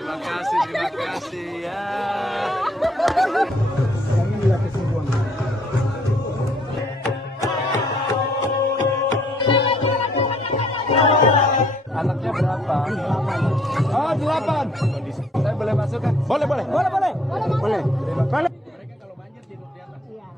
Terima kasih ya. Anaknya berapa? Oh, 8. Saya boleh masuk kan? Boleh. Mereka kalau banjir tidur di atas. Iya.